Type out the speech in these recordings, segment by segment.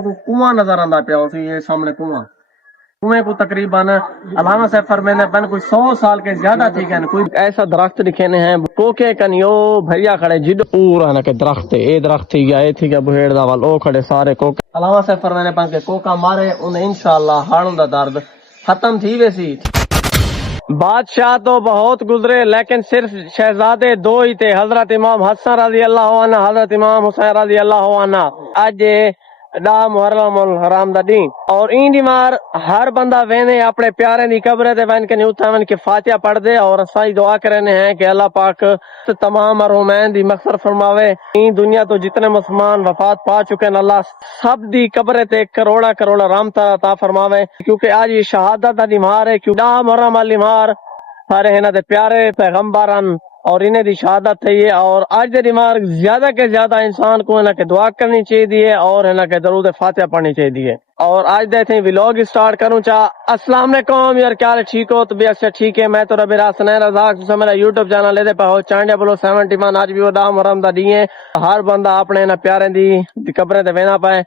کنواں نظر آتا پیا اسی یہ سامنے کنواں کنویں کو تقریباً علامہ صاحب فرمینے پن کوئی 100 سال کے زیادہ تھی کہ کوئی ایسا درخت دکھے ہیں کوکے کنیو بھریا کھڑے جد پورا نہ کہ درخت اے درخت تھی گیا اے تھی گیا بہیڑ دا وال او کھڑے سارے کوکے علامہ صاحب فرمینے پن کہ کوکا مارے انہیں انشاءاللہ ہاڑوں دا درد ختم تھی ویسی بادشاہ تو بہت گزرے لیکن صرف شہزادے دو ہی تھے حضرت امام حسن رضی اللہ عنہ حضرت امام حسین رضی اللہ عنہ اج ڈا محرم الحرام دا دین اور این دیمار ہر بندہ وینے اپنے پیارے دی قبر تے وین کے نیوتا وین کے فاتحہ پڑھ دے اور اسائی دعا کرنے ہیں کہ اللہ پاک تمام مرحومین دی مغفرت فرماوے این دنیا تو جتنے مسلمان وفات پا چکے ہیں اللہ سب دی قبر تے کروڑا کروڑا رحمت عطا فرماوے کیونکہ آج یہ شہادت دا دیمار ہے کیوں ڈا محرم الحرام سارے ہنا دے پیارے پیغمبران اور انہیں دی شہادت ہے یہ اور آج دے دماغ زیادہ کے زیادہ انسان کو انہیں کے دعا کرنی چاہیے اور انہیں کے درود فاتحہ پڑھنی چاہیے اور آج دیتے ہیں ویلوگ سٹارٹ کروں چاہ السلام علیکم یار کیا حال ٹھیک ہو تو بھی اچھا ٹھیک ہے میں تو ربی راسنین رزاق سے میرا یوٹیوب چینل لے دے پہ ہو چانڈیا بلو 71 آج بھی وہ دا محرم دا دیئے ہر بندہ اپنے انہیں پیارے دی قبریں تے وینا پائے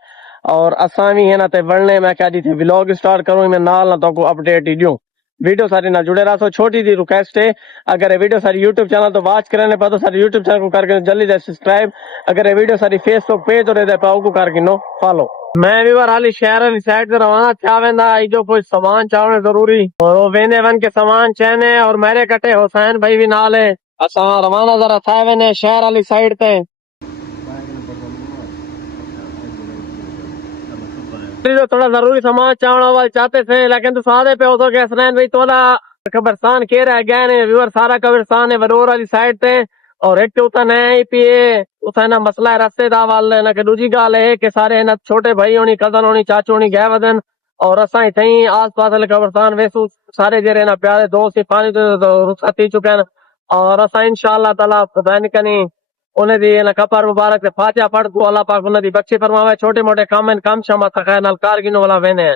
اور اسامی ہے نا تے ورنے میں کہا دیتے ویلوگ سٹارٹ کروں میں نال نہ تو کو اپڈیٹ ہی دیوں ویڈیو ساری نہ جڑے رہا سو چھوٹی دی ریکویسٹ ہے اگر یہ ویڈیو ساری یوٹیوب چینل تو واچ کرنے پا تو ساری یوٹیوب چینل کو کر کے جلدی سے سبسکرائب اگر یہ ویڈیو ساری فیس بک پیج اور دے پاؤ کو کر کے نو فالو میں بھی حالی شہر والی سائڈ سے روانہ تھا ویندا جو کوئی سامان چاہنے ضروری اور وہ وینے ون کے سامان چہنے اور میرے کٹے حسین بھائی بھی نال ہے اساں روانہ ذرا تھا وینے شہر والی سائڈ تے تھوڑا ضروری سامان چاہنا والے چاہتے تھے لیکن تو سادے پہ ہوتا کہ حسنین بھائی تولا قبرستان کہہ رہا گئے نے ویور سارا قبرستان ہے ورور والی سائڈ تے اور ایک اتنا نہیں پیے اتنا نا مسئلہ ہے رستے دا والے نا کہ دوجی گال ہے کہ سارے نا چھوٹے بھائی ہونی کزن ہونی چاچو ہونی گئے ودن اور اساں تھیں آس پاس والے قبرستان ویسو سارے جڑے نا پیارے دوست پانی تو رخصت تھی چکے ہیں اور اساں انشاءاللہ تعالی خدای کنی انہیں دی نا کپر مبارک سے فاتحہ پڑھ کو اللہ پاک انہیں دی بخشی فرماوے چھوٹے موٹے کام شامہ تھکائے نال کارگینوں والا وینے ہیں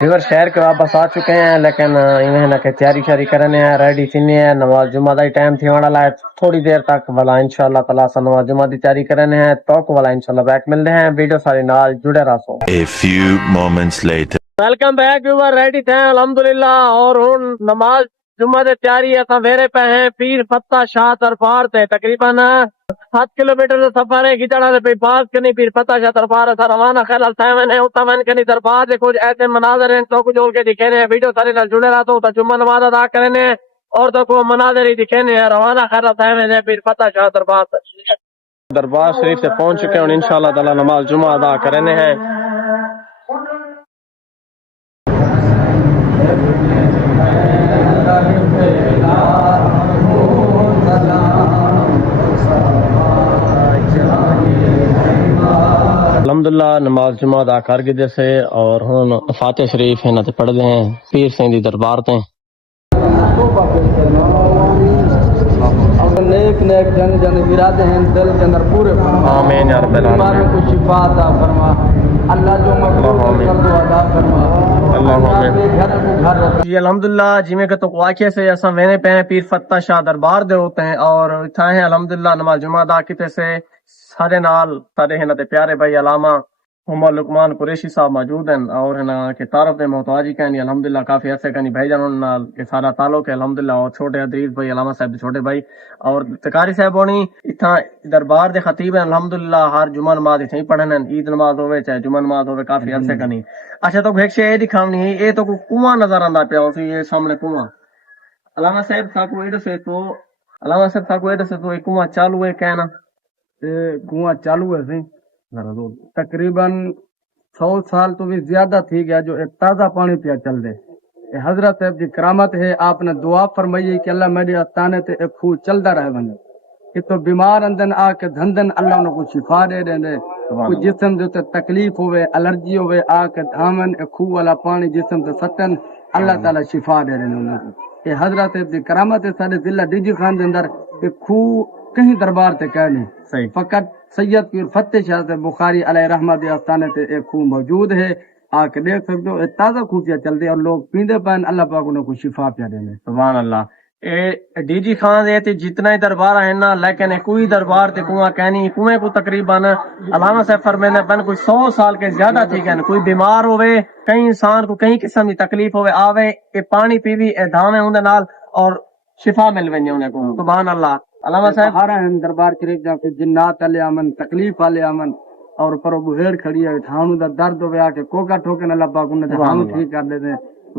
دیور شہر کے واپس آ چکے ہیں لیکن انہیں نہ کہ تیاری شاری کرنے ہیں ریڈی تھینے ہیں نماز جمعہ دا ٹائم تھی والا ہے تھوڑی دیر تک والا انشاءاللہ تعالی سے نماز جمعہ دی تیاری کرنے ہیں تو والا انشاءاللہ بیک ملتے ہیں ویڈیو ساری نال جڑے رہو سو A few moments later. Welcome back viewer ready تھے الحمدللہ اور ہن نماز جمعہ دے تیاری اساں ویرے پہ ہیں پیر فتح شاہ دربار تے تقریباً 7 کلومیٹر کا سفر ہے گجڑا دے پہ پاس کنی پیر فتح شاہ دربار ہے روانہ خیال سیون ہے اتنا من کنی دربار دے کچھ ایسے مناظر ہیں تو کچھ کے دکھے ہیں ویڈیو سارے نال جڑے رہا تو جمعہ نماز ادا کرنے اور تو کو مناظر ہی دکھے ہیں روانہ خیال سیون ہے پیر فتح شاہ دربار شریف سے پہنچ چکے ہیں انشاءاللہ تعالی نماز جمعہ ادا کرنے ہیں الحمدللہ نماز جمعہ ادا کر کے جیسے اور ہن فاتح شریف ہے نا تے پڑھ دے ہیں پیر سین دی دربار تے نیک نیک جن جن ارادے ہیں دل کے اندر پورے فرما آمین یا رب العالمین کو شفا عطا فرما اللہ جو مقبول کر دو ادا فرما اللہ گھر کو گھر رکھ جی الحمدللہ جی میں کہ تو واقعے سے اساں وینے پہ ہیں پیر فتح شاہ دربار دے ہوتے ہیں اور اتھا ہیں الحمدللہ نماز جمعہ ادا کیتے سے سارے نال سارے ہیں تے پیارے بھائی علامہ محمد لقمان قریشی صاحب موجود ہیں اور ہے نا کہ تعارف دے محتاجی کہنی الحمدللہ کافی عرصے کہنی بھائی جانوں نال کہ سارا تعلق ہے الحمدللہ اور چھوٹے عزیز بھائی علامہ صاحب دے چھوٹے بھائی اور تکاری صاحب ہونی اتھا دربار دے خطیب ہیں الحمدللہ ہر جمعہ نماز اتھے ہی پڑھن ہیں عید نماز ہوئے چاہے جمعہ نماز ہوئے کافی عرصے کہنی اچھا تو ایک شے دکھاونی ہے یہ تو کو کنواں نظر آندا پیا اسی یہ سامنے کنواں علامہ صاحب تھا کو ایڈ سے تو علامہ صاحب تھا کو ایڈ سے تو ایک کنواں چالو ہے کہنا کنواں چالو ہے سی تقریباً 100 سال تو بھی زیادہ تھی گیا جو ایک تازہ پانی پیا چل دے حضرت صاحب کی کرامت ہے آپ نے دعا فرمائی کہ اللہ میرے آستانے تے ایک خوہ چلدا رہے بندے کہ تو بیمار اندن آ کے دھندن اللہ نے کو شفا دے دے کوئی جسم دے تے تکلیف ہوئے الرجی ہوئے آ کے دھامن ایک خوہ والا پانی جسم تے ستن اللہ تعالی شفا دے دے یہ حضرت صاحب کی کرامت ہے سارے ضلع ڈیجی خان دے اندر کہ خوہ کہیں دربار تے کہنے صحیح فقط سید پیر فتح شاہ سے بخاری علیہ رحمت دے آستانے تے ایک خوہ موجود ہے آ کے دیکھ سکتے ہو تازہ خوہ پیا چلتے اور لوگ پیندے پائن اللہ پاک انہیں کو شفا پیا دینے سبحان اللہ ڈی جی خان دے تے جتنا ہی دربار ہے نا لیکن کوئی دربار تے کنواں کہنی کنویں کو تقریباً علامہ صاحب فرمائے بن کوئی 100 سال کے زیادہ تھی کہ کوئی بیمار ہوئے کئی انسان کو کئی قسم کی تکلیف ہوئے آوے اے پانی پیوی اے دھاویں اون دے نال اور شفا مل ونجے انہیں کو سبحان اللہ علامہ صاحب ہارا ہیں دربار شریف جا کے جنات والے امن تکلیف والے امن اور پر بہیڑ کھڑی ہے تھانو دا درد ہوے آ کے کوکا ٹھوکن اللہ پاک انہیں تھانو ٹھیک کر دے دیں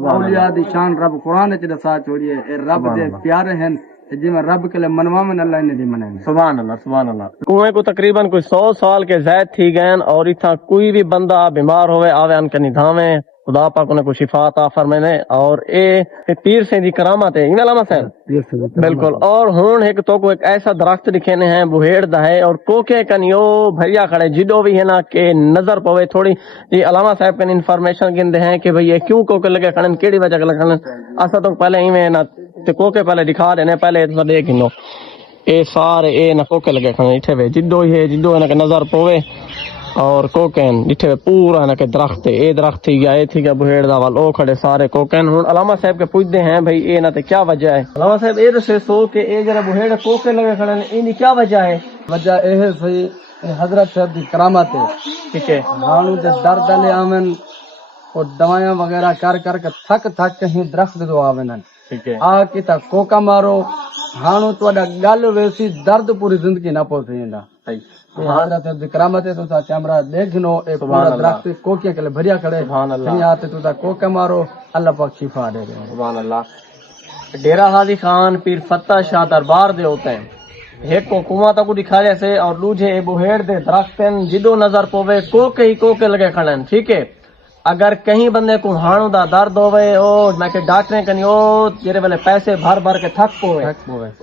اولیاء دی شان رب قرآن وچ دسا چھوڑیے اے رب دے پیارے ہیں جی میں رب کے لئے منواویں اللہ انہیں دی منیں سبحان اللہ سبحان اللہ کنویں کو تقریباً کوئی 100 سال کے زائد تھی گئے اور اتھا کوئی بھی بندہ بیمار ہوئے آوے ان کنی دھاویں خدا پاک انہیں کو شفا عطا فرمائے اور اے پیر سے دی کرامت ہے ان علامہ صاحب بالکل اور ہون ایک تو کو ایک ایسا درخت دکھینے ہیں بہیڑ دا ہے اور کوکے کنیو بھریا کھڑے جدو بھی ہے نا کہ نظر پوے تھوڑی جی علامہ صاحب کن انفارمیشن گندے ہیں کہ بھئی یہ کیوں کوکے لگے کھڑے کیڑی وجہ لگے کھڑے اسا تو پہلے ہی میں نا تے کوکے پہلے دکھا دینے پہلے تو دیکھ لو اے سارے اے نا کوکے لگے کھڑے اٹھے وے جدو ہی ہے جدو ہے نا کہ نظر پوے اور کوکین جتھے پورا نا کہ درخت اے درخت تھی گیا اے تھی گیا بہیڑ دا وال او کھڑے سارے کوکین ہن علامہ صاحب کے پوچھتے ہیں بھئی اے نا تے کیا وجہ ہے علامہ صاحب اے دسے سو کہ اے جڑا بہیڑ کوکے لگے کھڑے نے اینی کیا وجہ ہے وجہ اے ہے صحیح حضرت صاحب دی کرامت ہے ٹھیک ہے ہانو دے درد والے آمن اور دوائیاں وغیرہ کر کر کے تھک تھک کے ہی درخت دو آویں ٹھیک ہے آ کے تا کوکا مارو ہانو تہاڈا گل ویسی درد پوری زندگی نہ پہنچیندا حضرت صاحب دی کرامت ہے تو تا کیمرہ دیکھنو اے پورا درخت کوکیاں کے بھریا کھڑے سبحان اللہ آتے تو تا کوکا مارو اللہ پاک شفا دے دے سبحان اللہ ڈیرہ حاجی خان پیر فتح شاہ دربار دے ہوتے ہیں ایک کو کنواں تک دکھا جیسے اور دوجے اے بہیڑ دے درخت جدو نظر پوے کوکے ہی کوکے لگے کھڑے ہیں ٹھیک ہے اگر کہیں بندے کو ہانو دا درد ہوئے او میں کہ ڈاکٹریں کنی او جیرے والے پیسے بھر بھر کے تھک پوے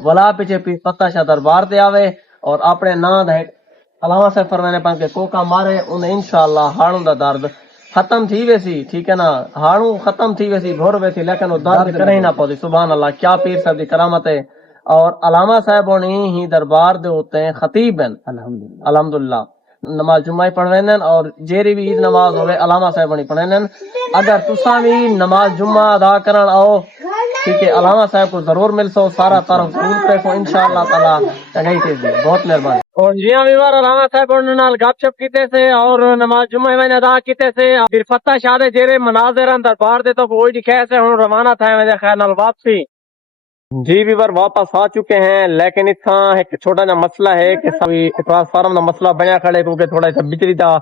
ولا پیچھے پیر فتح شاہ دربار دے آوے اور اپنے نا دے علامہ صاحب فرمانے پان کے کوکا مارے انہیں انشاءاللہ ہانو دا درد ختم تھی ویسی ٹھیک ہے نا ہانو ختم تھی ویسی بھور ویسی لیکن وہ درد کرے ہی نہ پوتی سبحان اللہ کیا پیر صاحب دی کرامت ہے اور علامہ صاحب ہی دربار دے ہوتے ہیں خطیب ہیں الحمدللہ نماز جمعہ پڑھویں اور جیری بھی عید نماز ہوئے علامہ صاحب بنی پڑھیں اگر تساں بھی نماز جمعہ ادا کرن آؤ ٹھیک ہے علامہ صاحب کو ضرور مل سو سارا طرف ضرور پہ کو انشاءاللہ تعالی چنگائی چیز دی بہت مہربانی اور جی ہاں ویوار علامہ صاحب نال گپ شپ کیتے سے اور نماز جمعہ میں ادا کیتے سے پھر فتح شاہ دے جیرے مناظر دربار دے تو کوئی دکھے سے ہن روانہ تھا میرے خیر نال واپسی جی ویور واپس آ چکے ہیں لیکن اتنا ایک چھوٹا جا مسئلہ ہے کہ ٹرانسفارم دا مسئلہ بنیا کھڑے کیونکہ تھوڑا سا بجلی دا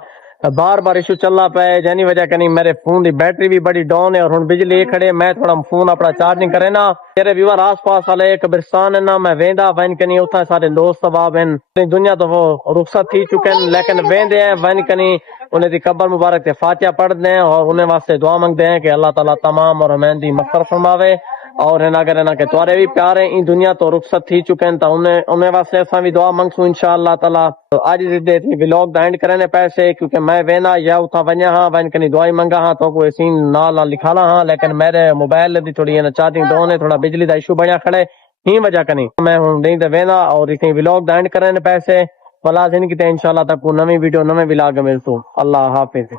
بار بار ایشو چلنا پے جانی وجہ کنی میرے فون دی بیٹری بھی بڑی ڈاؤن ہے اور ہن بجلی کھڑے میں تھوڑا فون اپنا چارجنگ کرے نا میرے ویور آس پاس والے قبرستان ہے نا میں ویندا وین کنی اتھا سارے دوست باب ہیں دنیا تو وہ رخصت تھی چکے ہیں لیکن ویندے ہیں وین کنی انہیں دی قبر مبارک تے فاتحہ پڑھ دیں اور انہیں واسطے دعا منگتے ہیں کہ اللہ تعالیٰ تمام اور ہمیں دی مغفرت فرماوے اور کہ تمہارے بھی پیارے ان دنیا تو رخصت تھی چکے ہیں تو انہیں واسطے ایسا بھی دعا منگسوں انشاءاللہ تعالیٰ آج ولاگ دا اینڈ کرنے پیسے کیونکہ میں وینا یا اتھا ونیا ہاں وین کنی دعائی منگا ہاں تو کوئی سین نال لکھا لا ہاں لیکن میرے موبائل دی تھوڑی چارجنگ ڈاؤن ہے تھوڑا بجلی دا ایشو بنیا کھڑے ہی وجہ کنی میں ہوں نہیں تے وینا اور اتنی ولاگ دا اینڈ کرنے پیسے فلا زندگی تے انشاءاللہ تک کو نویں ویڈیو نویں ولاگ ملتوں اللہ حافظ